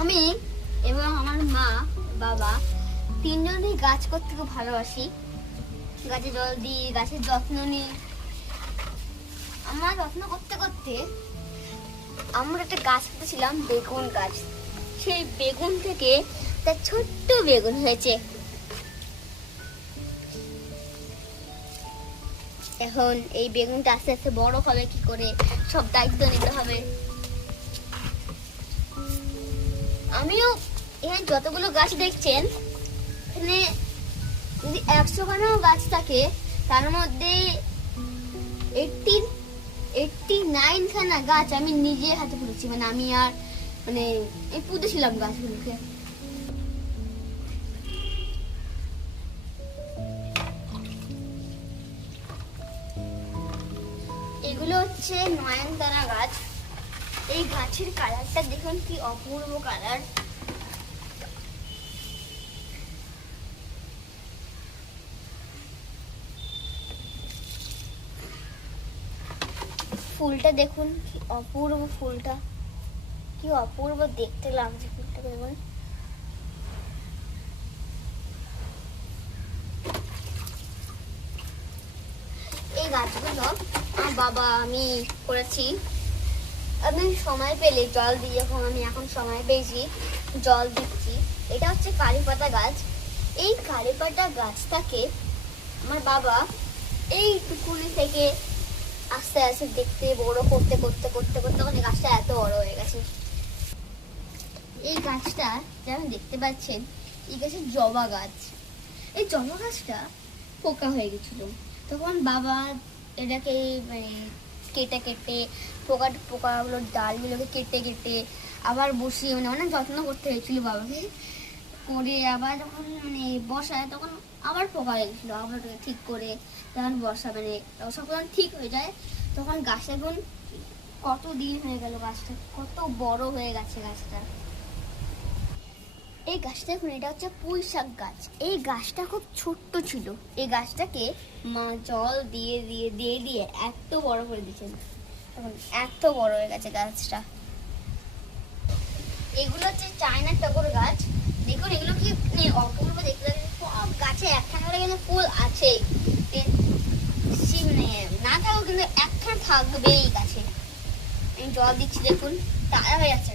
আমি এবং আমার মা বাবা তিনজনই গাছ করতে খুব ভালোবাসি। গাছে জল দিই, গাছের যত্ন নিই। আমার যত্ন করতে করতে আমরা একটা গাছ পুঁতেছিলাম, বেগুন গাছ। সেই বেগুন থেকে একটা ছোট্ট বেগুন হয়েছে। এখন এই বেগুনটা আস্তে আস্তে বড় হবে কি করে, সব দায়িত্ব নিতে হবে। আমিও এখানে যতগুলো গাছ দেখছেন, এখানে যদি 100 খানাও গাছ থাকে, তার মধ্যে 89 খানা গাছ আমি নিজে হাতে পুঁতেছি। মানে আমি আর পুঁতেছিলাম গাছগুলোকে। এগুলো হচ্ছে নয়নতারা গাছ। এই গাছের কালারটা দেখুন কি অপূর্ব কালার। ফুলটা দেখুন কি অপূর্ব, ফুলটা কি অপূর্ব দেখতে লাগছে। ফুলটা দেখুন। এই গাছগুলো আমার বাবা আমি করেছি। আমি সময় পেলে জল দিই, যখন আমি এখন সময় পেয়েছি জল দিচ্ছি। এটা হচ্ছে কারিপাতা গাছ। এই কারিপাতা গাছটাকে আমার বাবা এই টুকুনি থেকে আস্তে আস্তে দেখতে বড় করতে করতে করতে করতে মানে গাছটা এত বড় হয়ে গেছে। এই গাছটা যেমন দেখতে পাচ্ছেন, এই গাছের জবা গাছ। এই জবা গাছটা পোকা হয়ে গেছিল, তখন বাবা এটাকে কেটে কেটে পোকাগুলোর ডালগুলোকে কেটে কেটে আবার বসিয়ে অনেক যত্ন করতে হয়েছিল বাবাকে। করে আবার যখন বসায়, তখন আবার পোকা লেগেছিল। আবার ঠিক করে যখন বসা সব যখন ঠিক হয়ে যায়, তখন গাছটা এখন কত দিন হয়ে গেল, গাছটা কত বড় হয়ে গেছে গাছটা। এই গাছটা এখন এটা হচ্ছে পুঁই শাক গাছ। এই গাছটা খুব ছোট্ট ছিল। এই গাছটাকে মা জল দিয়ে দিয়ে দিয়ে দিয়ে এত বড় করে দিয়েছেন, এখন এত বড় হয়ে গেছে গাছটা। এগুলো হচ্ছে চায়না টগর গাছ। দেখুন এগুলো কি অপূর্ব দেখতে লাগে। গাছে একখানা করে কিন্তু ফুল আছে, না থাকো কিন্তু একখানা থাকবেই গাছে। আমি জল দিচ্ছি, দেখুন তাজা হয়ে যাচ্ছে।